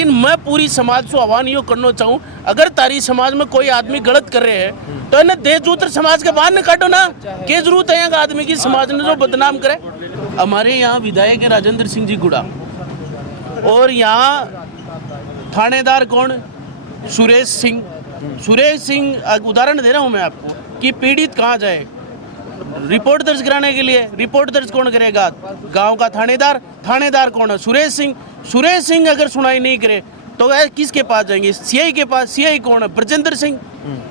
लेकिन मैं पूरी समाज से आह्वान यो करना चाहूँ, अगर तारी समाज में कोई आदमी गलत कर रहे हैं तो इन्हें दे जूतर समाज के बाहर न काटो ना। क्या जरूरत है यहाँ आदमी की समाज ने जो बदनाम करे। हमारे यहाँ विधायक है राजेंद्र सिंह जी गुड़ा, और यहाँ थानेदार कौन, सुरेश सिंह। सुरेश सिंह उदाहरण दे रहा हूँ मैं आपको कि पीड़ित कहाँ जाए रिपोर्ट दर्ज कराने के लिए, रिपोर्ट दर्ज कौन करेगा, गांव का थानेदार। थानेदार कौन है, सुरेश सिंह। सुरेश सिंह अगर सुनाई नहीं करे तो किसके पास जाएंगे, सीआई के पास। सीआई कौन है, ब्रजेंद्र सिंह।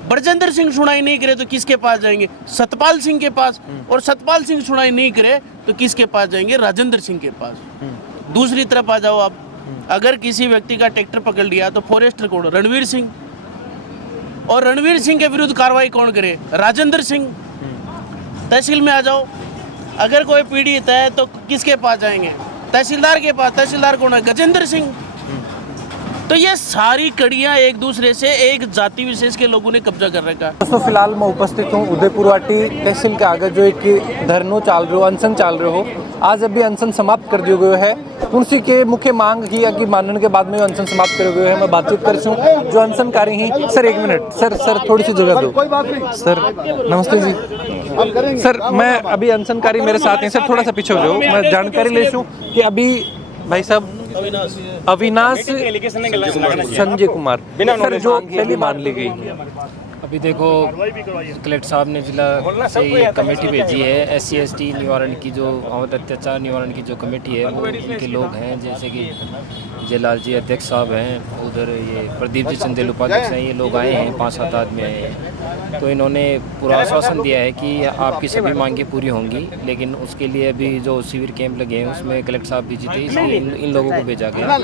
ब्रजेंद्र सिंह सुनाई नहीं करे तो किसके पास जाएंगे, सतपाल सिंह के पास। और सतपाल सिंह सुनाई नहीं करे तो किसके पास जाएंगे, राजेंद्र सिंह के पास। दूसरी तरफ आ जाओ आप, अगर किसी व्यक्ति का ट्रैक्टर पकड़ लिया तो फॉरेस्टर कौन, रणवीर सिंह। और रणवीर सिंह के विरुद्ध कार्रवाई कौन करे, राजेंद्र सिंह। तहसील में आ जाओ, अगर कोई पीड़ित है तो किसके पास जाएंगे, तहसीलदार के पास। तहसीलदार कौन है, गजेंद्र सिंह। तो ये सारी कड़ियां एक दूसरे से एक जाति विशेष के लोगों ने कब्जा कर रखा है। दोस्तों फिलहाल मैं उपस्थित हूँ उदयपुरवाटी तहसील के आगे जो एक धरनो चाल रहे हो, अनशन चाल रहे हो। आज अभी अनशन समाप्त कर दिया गया है। उनसी के मुख्य मांग ही है कि मानने के बाद में अनशन समाप्त करे हुए हैं। मैं बातचीत कर हूँ जो अनशनकारी ही। सर एक मिनट, सर थोड़ी सी जगह दो। सर नमस्ते जी। सर मैं अभी अनशनकारी मेरे साथ हैं, सर थोड़ा सा पीछे हो जाओ, मैं जानकारी ले लूँ कि अभी भाई साहब अविनाश संजय कुमार सर जो पहली मान ली गई है। अभी देखो कलेक्टर साहब ने जिला से ये कमेटी भेजी है, SC/ST निवारण की, जो अत्याचार निवारण की जो कमेटी है वो उनके लोग हैं, जैसे कि जयलाल जी अध्यक्ष साहब हैं, उधर ये प्रदीप जी चंदेल उपाध्यक्ष हैं। ये लोग आए हैं, 5-7 आदमी आए हैं। तो इन्होंने पूरा आश्वासन दिया है कि आपकी सभी मांगें पूरी होंगी, लेकिन उसके लिए अभी जो शिविर कैंप लगे हैं उसमें कलेक्टर साहब बिजी थे, इसलिए इन लोगों को भेजा गया।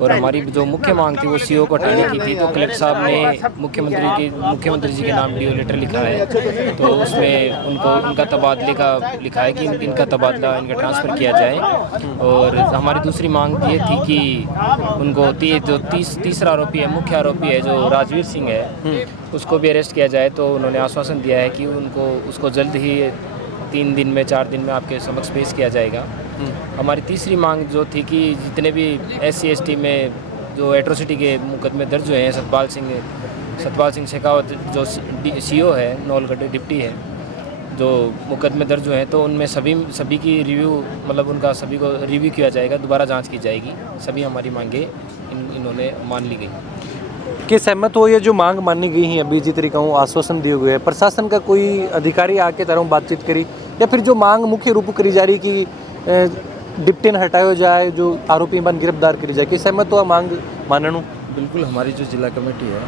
और हमारी जो मुख्य मांग थी वो CO को हटाने की थी। तो कलेक्टर साहब ने मुख्यमंत्री जी के नाम DO लेटर लिखा है, तो उसमें उनका तबादले का लिखा है कि इनका तबादला, इनका ट्रांसफ़र किया जाए। और हमारी दूसरी मांग ये थी कि उनको जो तीसरा आरोपी है, मुख्य आरोपी है जो राजवीर सिंह है, उसको भी अरेस्ट किया जाए। तो उन्होंने आश्वासन दिया है कि उसको जल्द ही 3 दिन में 4 दिन में आपके समक्ष पेश किया जाएगा। हमारी तीसरी मांग जो थी कि जितने भी SC/ST में जो एट्रोसिटी के मुकदमे दर्ज हुए हैं, सतपाल सिंह शेखावत जो CO है, नौलगढ़ डिप्टी है, जो मुकदमे दर्ज हुए हैं, तो उनमें सभी की रिव्यू, मतलब उनका सभी को रिव्यू किया जाएगा, दोबारा जांच की जाएगी। सभी हमारी मांगे इन्होंने मान ली गई। कि सहमत हो, ये जो मांग मानी गई है अभी जिस तरीका हूँ आश्वासन दिए हुए हैं, प्रशासन का कोई अधिकारी आके तरह बातचीत करी, या फिर जो मांग मुख्य रूप करी जा रही कि डिप्टी न हटाया जाए, जो आरोपी बन गिरफ्तार करी जाए, कि सहमत हो मांग मानू? बिल्कुल, हमारी जो जिला कमेटी है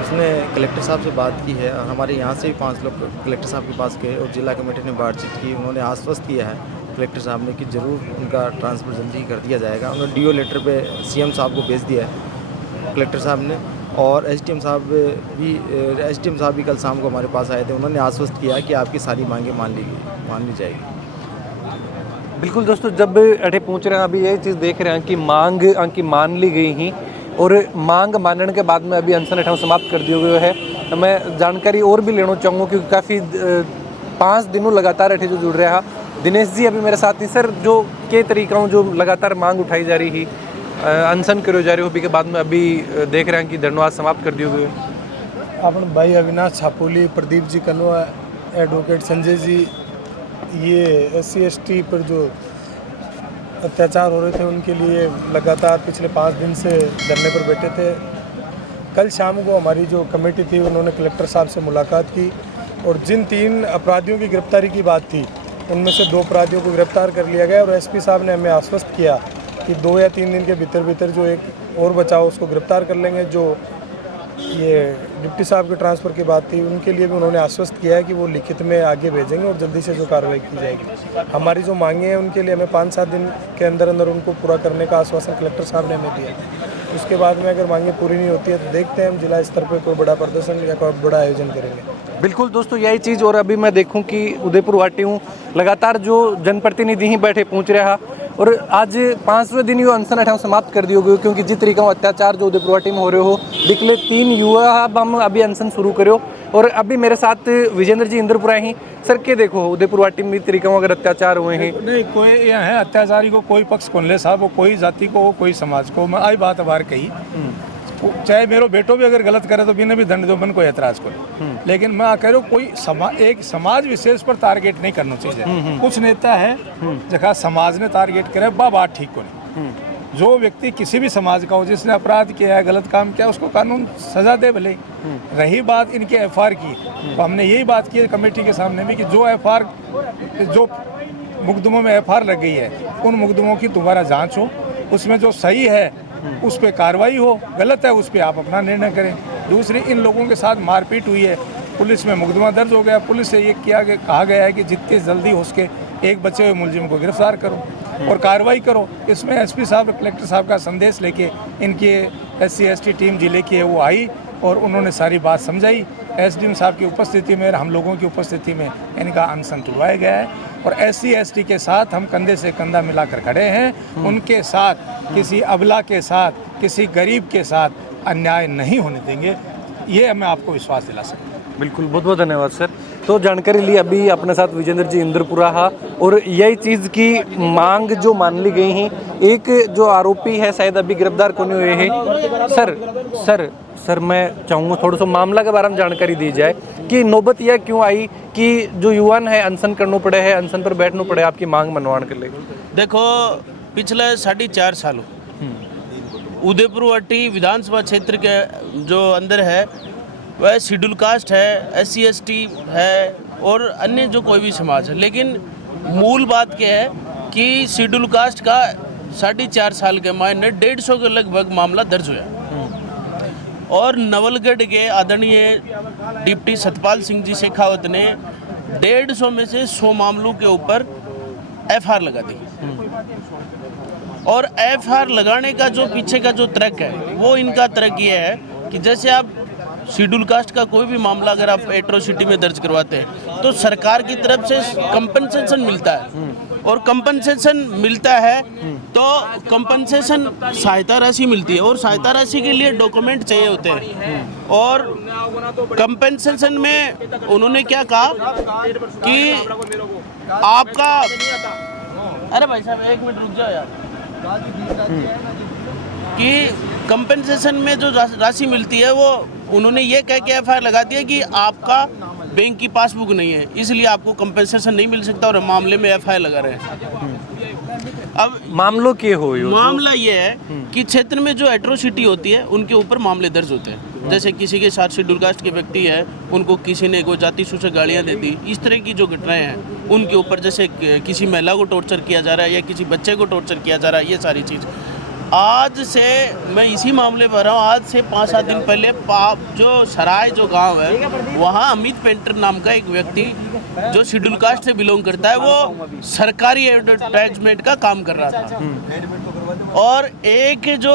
उसने कलेक्टर साहब से बात की है, और हमारे यहाँ से भी 5 लोग कलेक्टर साहब के पास गए और जिला कमेटी ने बातचीत की। उन्होंने आश्वस्त किया है कलेक्टर साहब ने कि ज़रूर उनका ट्रांसफ़र जल्दी कर दिया जाएगा। उन्होंने DO लेटर पे CM साहब को भेज दिया है कलेक्टर साहब ने, और SDM साहब भी कल शाम को हमारे पास आए थे। उन्होंने आश्वस्त किया कि आपकी सारी मांगें मान ली जाएगी। बिल्कुल दोस्तों, जब अठे पहुँच रहे हैं अभी ये चीज़ देख रहे हैं कि मांग की मान ली गई ही, और मांग मानने के बाद में अभी अनशन हटाओ समाप्त कर दिया गया है। मैं जानकारी और भी लेना चाहूँगा क्योंकि काफ़ी 5 दिनों लगातार अठे जो जुड़ रहा है। दिनेश जी अभी मेरे साथ नहीं। सर जो के तरीका जो लगातार मांग उठाई जा रही ही, अनशन करो जा रही हो, के बाद में अभी देख रहे हैं कि धरना समाप्त कर दिया गया। अपन भाई अविनाश छापोली, प्रदीप जी कनवा, एडवोकेट संजय जी, ये SC/ST पर जो अत्याचार हो रहे थे उनके लिए लगातार पिछले 5 दिन से धरने पर बैठे थे। कल शाम को हमारी जो कमेटी थी उन्होंने कलेक्टर साहब से मुलाकात की, और जिन 3 अपराधियों की गिरफ्तारी की बात थी उनमें से 2 अपराधियों को गिरफ्तार कर लिया गया, और SP साहब ने हमें आश्वस्त किया कि 2 या 3 दिन के भीतर जो एक और बचा उसको गिरफ्तार कर लेंगे। जो ये डिप्टी साहब के ट्रांसफ़र की बात थी उनके लिए भी उन्होंने आश्वस्त किया है कि वो लिखित में आगे भेजेंगे और जल्दी से जो कार्रवाई की जाएगी। हमारी जो मांगे हैं उनके लिए हमें 5-7 दिन के अंदर उनको पूरा करने का आश्वासन कलेक्टर साहब ने हमें दिया। उसके बाद में अगर मांगे पूरी नहीं होती है तो देखते हैं हम जिला स्तर पर कोई बड़ा प्रदर्शन या कोई बड़ा आयोजन करेंगे। बिल्कुल दोस्तों, यही चीज़। और अभी मैं देखूं कि उदयपुरवाटी हूँ, लगातार जो जनप्रतिनिधि ही बैठे पहुँच रहा, और आज 5वें दिन यो अनशन हटाओ समाप्त कर दियो गयो, क्योंकि जिस तरीका अत्याचार जो उदयपुरवाटी में हो रहे हो, पिछले 3 युवा हम अभी अनशन शुरू करो। और अभी मेरे साथ विजेंद्र जी इंद्रपुरा ही सर के देखो उदयपुर वाटी में तरीकों अगर अत्याचार हुए हैं नहीं कोई यहाँ है अत्याचारी को कोई पक्ष कौन ले साहब, वो कोई जाति को हो कोई समाज को। मैं आई बात बार कही, चाहे मेरो बेटो भी अगर गलत करे तो बिना भी दंड दो, बन कोई ऐतराज करो, लेकिन मैं कह रहा हूँ कोई एक समाज विशेष पर टारगेट नहीं करना चाहिए। कुछ नेता है जगह समाज ने टारगेट करे बात ठीक को नहीं। जो व्यक्ति किसी भी समाज का हो जिसने अपराध किया है गलत काम किया उसको कानून सजा दे भले। रही बात इनके एफआईआर की, तो हमने यही बात की कमेटी के सामने भी कि जो एफआईआर जो मुकदमों में एफआईआर लग गई है उन मुकदमों की दोबारा जांच हो, उसमें जो सही है उस पर कार्रवाई हो, गलत है उस पर आप अपना निर्णय करें। दूसरी, इन लोगों के साथ मारपीट हुई है, पुलिस में मुकदमा दर्ज हो गया, पुलिस से ये कहा गया है कि जितनी जल्दी हो सके एक बचे हुए मुलजिम को गिरफ्तार करो और कार्रवाई करो। इसमें एसपी साहब कलेक्टर साहब का संदेश लेके इनके SC/ST टीम जिले की है वो आई और उन्होंने सारी बात समझाई। SDM साहब की उपस्थिति में, हम लोगों की उपस्थिति में इनका अनशन टुलवाया गया है और SC/ST के साथ हम कंधे से कंधा मिलाकर खड़े हैं। उनके साथ किसी अबला के साथ, किसी गरीब के साथ अन्याय नहीं होने देंगे, ये मैं आपको विश्वास दिला सकता हूँ। बिल्कुल, बहुत बहुत धन्यवाद सर। तो जानकारी ली अभी अपने साथ विजेंद्र जी इंद्रपुरा हा और यही चीज़ की मांग जो मान ली गई हैं। एक जो आरोपी है शायद अभी गिरफ्तार को नहीं हुए हैं। सर मैं चाहूँगा थोड़ा सा मामला के बारे में जानकारी दी जाए कि नौबत यह क्यों आई कि जो युवान है अनशन करना पड़े है, अनशन पर बैठना पड़े आपकी मांग मनवाने के लिए। देखो, पिछले 4.5 सालों उदयपुर वाटी विधानसभा क्षेत्र के जो अंदर है वह शेड्यूल कास्ट है, SC/ST है और अन्य जो कोई भी समाज है, लेकिन मूल बात क्या है कि शेड्यूल कास्ट का 4.5 साल के मायने 150 के लगभग मामला दर्ज हुआ और नवलगढ़ के आदरणीय डिप्टी सतपाल सिंह जी शेखावत ने 150 में से 100 मामलों के ऊपर FIR लगा दी। और FIR लगाने का जो पीछे का जो तर्क है वो इनका तर्क ये है कि जैसे आप शेड्यूल कास्ट का कोई भी मामला अगर आप एट्रोसिटी में दर्ज करवाते हैं तो सरकार की तरफ से कंपनसेशन मिलता है और कंपनसेशन मिलता है तो कंपनसेशन सहायता राशि मिलती है और सहायता राशि के लिए डॉक्यूमेंट चाहिए होते हैं। और कंपनसेशन में उन्होंने क्या कहा कि आपका, अरे भाई साहब 1 मिनट रुक जाओ यार, कि कंपनसेशन में जो राशि मिलती है वो उन्होंने ये कह के FIR लगा दिया कि आपका बैंक की पासबुक नहीं है इसलिए आपको कंपनसेशन नहीं मिल सकता और मामले में FIR लगा रहे हैं। अब मामलों के हो मामला ये है कि क्षेत्र में जो एट्रोसिटी होती है उनके ऊपर मामले दर्ज होते हैं। जैसे किसी के साथ शेड्यूल कास्ट के व्यक्ति है, उनको किसी ने कोई जाति सूचक गालियाँ दे दी, इस तरह की जो घटनाएं हैं उनके ऊपर, जैसे किसी महिला को टॉर्चर किया जा रहा है या किसी बच्चे को टॉर्चर किया जा रहा है, ये सारी चीज़। आज से मैं इसी मामले पर रहा हूँ, आज से 5-7 दिन पहले जो सराय जो गांव है वहाँ अमित पेंटर नाम का एक व्यक्ति जो शेड्यूल कास्ट से बिलोंग करता है वो सरकारी एडवर्टाइजमेंट का काम कर रहा था और एक जो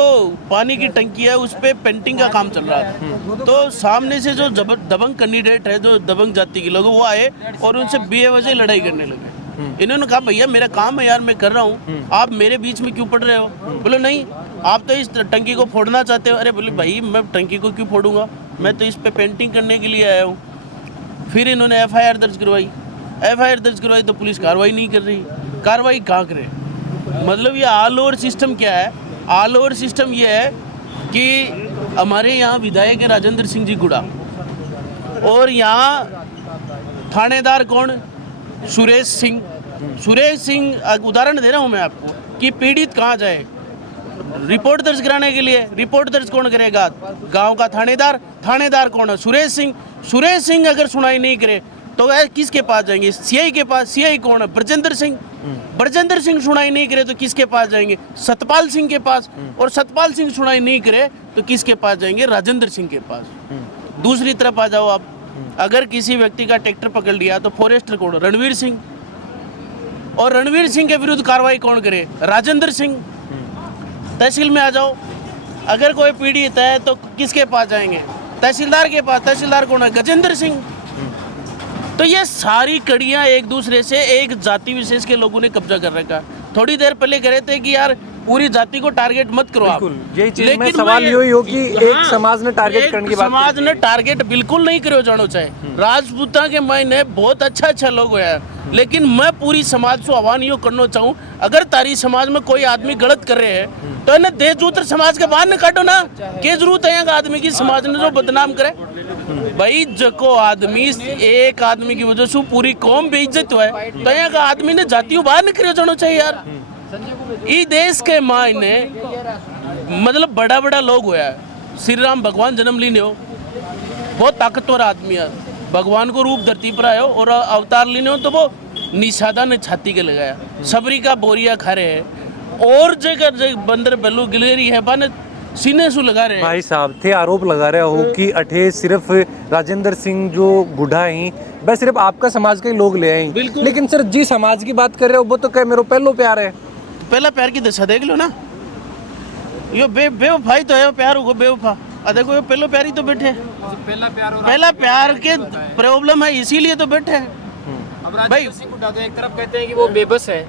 पानी की टंकी है उस पर पेंटिंग का काम चल रहा था। तो सामने से जो दबंग कैंडिडेट है, जो दबंग जाति के लोग, वो आए और उनसे बेवजह लड़ाई करने लगे। इन्होंने कहा भैया मेरा काम है यार, मैं कर रहा हूँ, आप मेरे बीच में क्यों पड़ रहे हो? बोले नहीं, आप तो इस टंकी को फोड़ना चाहते हो। अरे बोले भाई मैं टंकी को क्यों फोड़ूंगा, मैं तो इस पे पेंटिंग करने के लिए आया हूँ। फिर इन्होंने FIR दर्ज करवाई तो पुलिस कार्रवाई नहीं कर रही। कार्रवाई कहाँ करे? मतलब ये ऑल ओवर सिस्टम क्या है? ऑल ओवर सिस्टम ये है कि हमारे यहाँ विधायक है राजेंद्र सिंह जी गुड़ा और यहाँ थानेदार कौन? सुरेश सिंह उदाहरण दे रहा हूँ मैं आपको कि पीड़ित कहाँ जाए रिपोर्ट दर्ज कराने के लिए? रिपोर्ट दर्ज कौन करेगा? गांव का थानेदार कौन है? सुरेश सिंह अगर सुनाई नहीं करे तो किसके पास जाएंगे? CI के पास। CI कौन है? ब्रजेंद्र सिंह सुनाई नहीं करे तो किसके पास जाएंगे? सतपाल सिंह के पास। और सतपाल सिंह सुनाई नहीं करे तो किसके पास जाएंगे? राजेंद्र सिंह के पास। दूसरी तरफ आ जाओ आप, अगर किसी व्यक्ति का ट्रैक्टर पकड़ लिया तो फॉरेस्टर कौन? रणवीर सिंह। और रणवीर सिंह के विरुद्ध कार्रवाई कौन करे? राजेंद्र सिंह। तहसील में आ जाओ, अगर कोई पीड़ित है तो किसके पास जाएंगे? तहसीलदार के पास। तहसीलदार कौन है? गजेंद्र सिंह। तो ये सारी कड़ियाँ एक दूसरे से एक जाति विशेष के लोगों ने कब्जा कर रखा। थोड़ी देर पहले कह रहे थे कि यार पूरी जाति को टारगेट मत करो आप। यही चीज में लेकिन सवाल मैं- यो ही हो कि एक हाँ, समाज ने टारगेट एक करने की बात समाज ने टारगेट बिल्कुल नहीं करो जानो चाहे राजपूता के मायने बहुत अच्छा लोग हुआ है, लेकिन मैं पूरी समाज को आह्वान यो करना चाहूँ, अगर तारी समाज में कोई आदमी गलत कर रहे हैं तो इन्हें देशूत्र समाज के बाहर न काटो ना। क्या जरूरत है यहाँ आदमी की समाज ने जो बदनाम करे भाई, जको आदमी एक आदमी की वजह से पूरी कौम बेइज्जत हुआ है तो यहाँ का आदमी ने जातियों बाहर निकल जाना चाहिए यार। ई देश के मायने मतलब बड़ा बड़ा लोग हुआ है, श्री राम भगवान जन्म लीने हो, बहुत ताकतवर आदमी है, भगवान को रूप धरती पर आयो और अवतार लेने हो तो वो निषादा ने छाती के लगाया, सबरी का बोरिया खा रहे हैं और जगह बंदर बल्लू गिलेरी है बन सीने से लगा रहे हैं। भाई साहब थे आरोप लगा रहे हो कि अठे सिर्फ राजेंद्र सिंह जो गुढ़ा ही बस सिर्फ आपका समाज के ही लोग ले आए, बिल्कुल। लेकिन सर जी समाज की बात कर रहे हो वो तो कह मेरे पहलो प्यार है। पहला प्यार की दशा देख लो ना, यो बेवफाई तो है, प्यार होगा बेवफा। देखो ये पहलो प्यार ही तो बैठे हैं, पहला प्यार के प्रॉब्लम है इसीलिए तो बैठे हैं भाई। तो एक तरफ कहते हैं कि वो बेबस है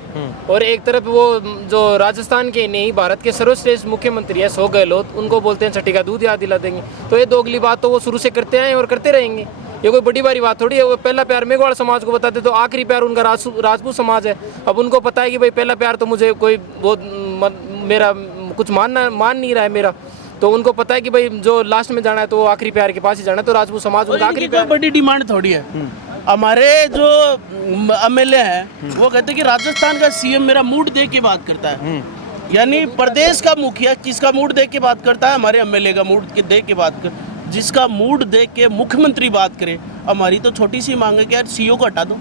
और एक तरफ वो जो राजस्थान के नहीं भारत के सर्वश्रेष्ठ मुख्यमंत्री है अशोक गहलोत, उनको बोलते हैं छठी का दूध याद दिला देंगे। तो ये दोगली बात तो वो शुरू से करते आए और करते रहेंगे, ये कोई बड़ी बारी बात थोड़ी है। वो पहला प्यार मेघवाड़ समाज को बताते तो आखिरी प्यार उनका राजपूत समाज है। अब उनको पता है कि भाई पहला प्यार तो मुझे कोई बहुत मेरा कुछ मान नहीं रहा है मेरा, तो उनको पता है कि भाई जो लास्ट में जाना है तो वो आखिरी प्यार के पास ही जाना है, तो राजपूत समाज उनका आखिरी प्यार। बड़ी डिमांड थोड़ी है। हमारे जो एमएलए हैं वो कहते हैं कि राजस्थान का सीएम मेरा मूड देख के बात करता है, यानी प्रदेश का मुखिया किसका मूड देख के बात करता है, हमारे एमएलए का मूड देख के बात कर, जिसका मूड देख के मुख्यमंत्री बात करे। हमारी तो छोटी सी मांग है कि यार सीओ को हटा दो,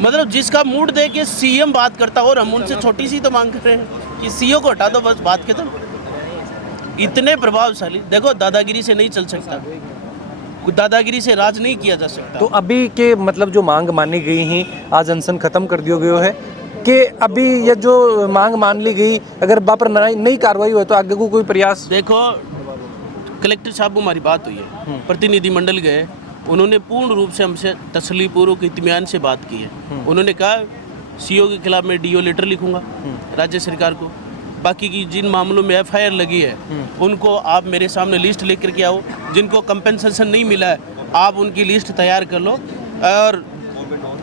मतलब जिसका मूड देख के सीएम बात करता और हम उनसे छोटी सी तो मांग कर रहे हैं कि सीओ को हटा दो, बस बात खत्म। इतने प्रभावशाली, देखो दादागिरी से नहीं चल सकता, दादागिरी से राज नहीं किया जा सकता। तो अभी के मतलब जो मांग मानी गई है आज अनशन खत्म कर दिया गया है कि अभी ये जो मांग मान ली गई अगर बापर नई कार्रवाई हुई तो आगे को कोई प्रयास। देखो कलेक्टर साहब हमारी बात हुई है, प्रतिनिधिमंडल गए, उन्होंने पूर्ण रूप से हमसे तसल्लीपूर्वक इत्मीनान से बात की है। उन्होंने कहा सीओ के खिलाफ मैं डीओ लेटर लिखूंगा राज्य सरकार को, बाकी की जिन मामलों में एफआईआर लगी है उनको आप मेरे सामने लिस्ट लेकर के आओ, जिनको कंपेंसेशन नहीं मिला है आप उनकी लिस्ट तैयार कर लो और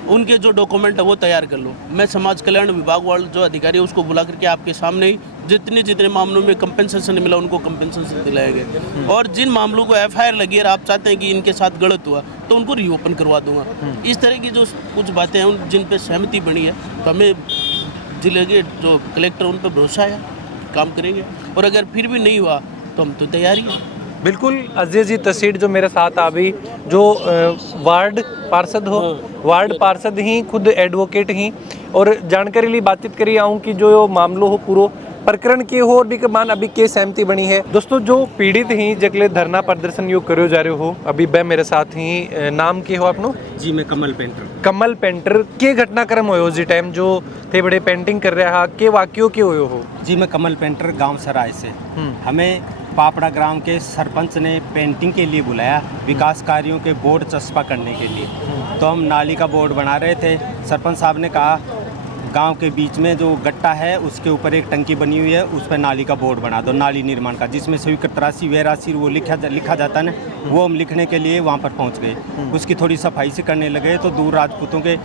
उनके जो डॉक्यूमेंट है वो तैयार कर लो। मैं समाज कल्याण विभाग वाले जो अधिकारी है उसको बुला करके आपके सामने ही जितने मामलों में कंपेंसेशन मिला उनको कंपेंसेशन दिलाए गए, और जिन मामलों को एफआईआर लगी है आप चाहते हैं कि इनके साथ गलत हुआ तो उनको रीओपन करवा दूंगा। इस तरह की जो कुछ बातें हैं जिन पर सहमति बनी है तो हमें जिले के जो कलेक्टर उन पर भरोसा है, काम करेंगे, और अगर फिर भी नहीं हुआ तो हम तो तैयारी हैं। बिल्कुल अजय जी तसीड जो मेरे साथ अभी जो वार्ड पार्षद हो, वार्ड पार्षद ही खुद एडवोकेट ही और जानकारी ली बातचीत करी आऊँ कि जो मामलो हो पूरो प्रकरण के हो और मान अभी के सहमति बनी है। दोस्तों जो पीड़ित ही जगले धरना प्रदर्शन यो करो जा रहे हो अभी बे मेरे साथ ही नाम के हो आपनो? जी मैं कमल पेंटर। कमल पेंटर के घटनाक्रम हो जी टाइम जो थे बड़े पेंटिंग कर रहा के वाक्यों के हो? जी मैं कमल पेंटर गांव सराय से। हमें पापड़ा ग्राम के सरपंच ने पेंटिंग के लिए बुलाया, विकास कार्यों के बोर्ड चस्पा करने के लिए। तो हम नाली का बोर्ड बना रहे थे, सरपंच साहब ने कहा गांव के बीच में जो गट्टा है उसके ऊपर एक टंकी बनी हुई है उस पर नाली का बोर्ड बना दो, नाली निर्माण का, जिसमें स्वीकृत राशि व्यय राशि वो लिखा जाता है ना, वो हम लिखने के लिए वहाँ पर पहुँच गए। उसकी थोड़ी सफाई से करने लगे तो दूर राजपूतों के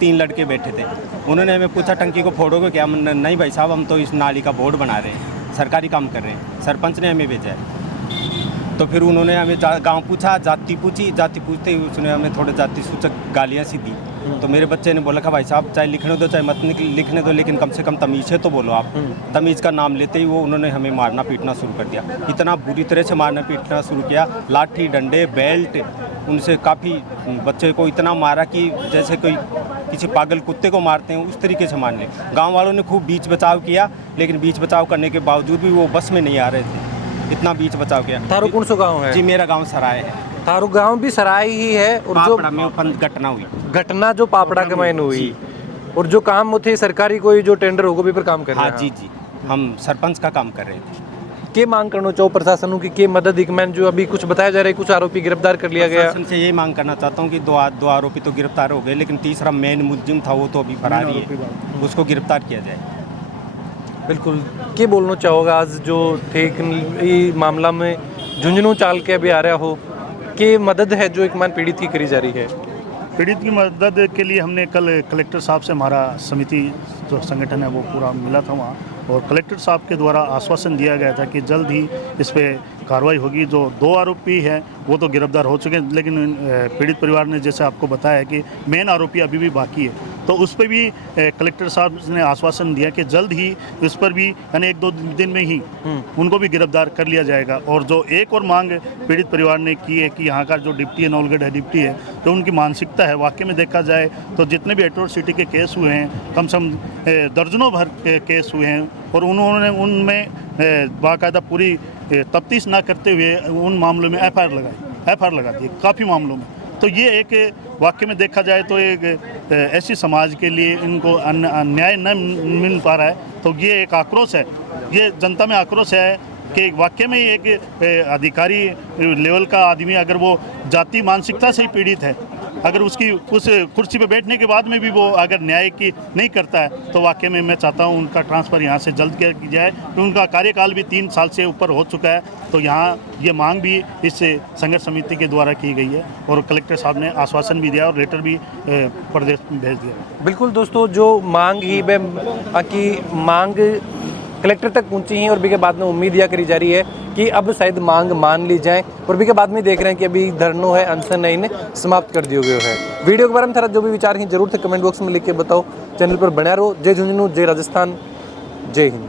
3 लड़के बैठे थे। उन्होंने हमें पूछा टंकी को फोड़ोगे क्या? नहीं भाई साहब हम तो इस नाली का बोर्ड बना रहे हैं, सरकारी काम कर रहे हैं, सरपंच ने हमें भेजा है। तो फिर उन्होंने हमें गाँव पूछा, जाति पूछते ही उसने हमें थोड़े जाति सूचक गालियाँ सी दी। तो मेरे बच्चे ने बोला कि भाई साहब चाहे लिखने दो चाहे मत लिखने दो, लेकिन कम से कम तमीज़ है तो बोलो आप। तमीज़ का नाम लेते ही वो उन्होंने हमें मारना पीटना शुरू कर दिया, इतना बुरी तरह से मारना पीटना शुरू किया, लाठी डंडे बेल्ट, उनसे काफ़ी बच्चे को इतना मारा कि जैसे कोई किसी पागल कुत्ते को मारते हैं उस तरीके से मारने। गाँव वालों ने खूब बीच बचाव किया, लेकिन बीच बचाव करने के बावजूद भी वो बस में नहीं आ रहे थे, इतना बीच बचाव किया। थारो कौन सा गाँव है? जी मेरा गाँव सराय है। थारो गांव भी सराय ही है और जो घटना जो पापड़ा के मैन हुई और जो काम होते सरकारी कोई जो टेंडर होगा भी पर काम कर रहे हैं। हाँ जी हम सरपंच का काम कर रहे थे। के मांग करना चाहो प्रशासन की के मदद मैन जो अभी कुछ बताया जा रहा है कुछ आरोपी गिरफ्तार कर लिया गया। प्रशासन से यही मांग करना चाहता हूँ कि दो आरोपी तो गिरफ्तार हो गए, लेकिन तीसरा मेन मुलजिम था वो तो अभी फरारी है, उसको गिरफ्तार किया जाए। बिल्कुल के बोलना चाहोगे आज जो थे ये मामला में झुंझुनू चाल के अभी आ रहा हो कि मदद है जो एक मान पीड़ित की करी जा रही है? पीड़ित की मदद के लिए हमने कल कलेक्टर साहब से हमारा समिति जो संगठन है वो पूरा मिला था वहाँ, और कलेक्टर साहब के द्वारा आश्वासन दिया गया था कि जल्द ही इस पर कार्रवाई होगी। जो 2 आरोपी हैं वो तो गिरफ्तार हो चुके हैं, लेकिन पीड़ित परिवार ने जैसे आपको बताया कि मेन आरोपी अभी भी बाकी है, तो उस पर भी कलेक्टर साहब ने आश्वासन दिया कि जल्द ही इस पर भी यानी 1-2 दिन में ही उनको भी गिरफ्तार कर लिया जाएगा। और जो एक और मांग पीड़ित परिवार ने की है कि यहाँ का जो डिप्टी है, नौलगढ़ है डिप्टी है, तो उनकी मानसिकता है वाकई में देखा जाए तो जितने भी एट्रोसिटी के केस हुए हैं कम से कम दर्जनों भर के केस हुए हैं, और उन्होंने उनमें बाकायदा पूरी तफ्तीश ना करते हुए उन मामलों में एफआईआर लगा दी काफ़ी मामलों में। तो ये एक वाकई में देखा जाए तो एक ऐसी समाज के लिए इनको न्याय न मिल पा रहा है, तो ये एक आक्रोश है, ये जनता में आक्रोश है कि वाकई में एक अधिकारी लेवल का आदमी अगर वो जाति मानसिकता से ही पीड़ित है, अगर उसकी उस कुर्सी पे बैठने के बाद में भी वो अगर न्याय की नहीं करता है, तो वाकई में मैं चाहता हूँ उनका ट्रांसफ़र यहाँ से जल्द किया जाए, क्योंकि उनका कार्यकाल भी 3 साल से ऊपर हो चुका है। तो यहाँ ये मांग भी इस संघर्ष समिति के द्वारा की गई है, और कलेक्टर साहब ने आश्वासन भी दिया और लेटर भी प्रदेश में भेज दिया। बिल्कुल दोस्तों, जो मांग ही की मांग कलेक्टर तक पहुंची है और भी के बाद में उम्मीद यह करी जा रही है कि अब शायद मांग मान ली जाए, और भी के बाद में देख रहे हैं कि अभी धरनो है, अनशन है, इन्हें समाप्त कर दिया गया है। वीडियो के बारे में थारा जो भी विचार हैं जरूर से कमेंट बॉक्स में लिख के बताओ। चैनल पर बना रहो। जय झुंझुनू, जय राजस्थान, जय हिंद।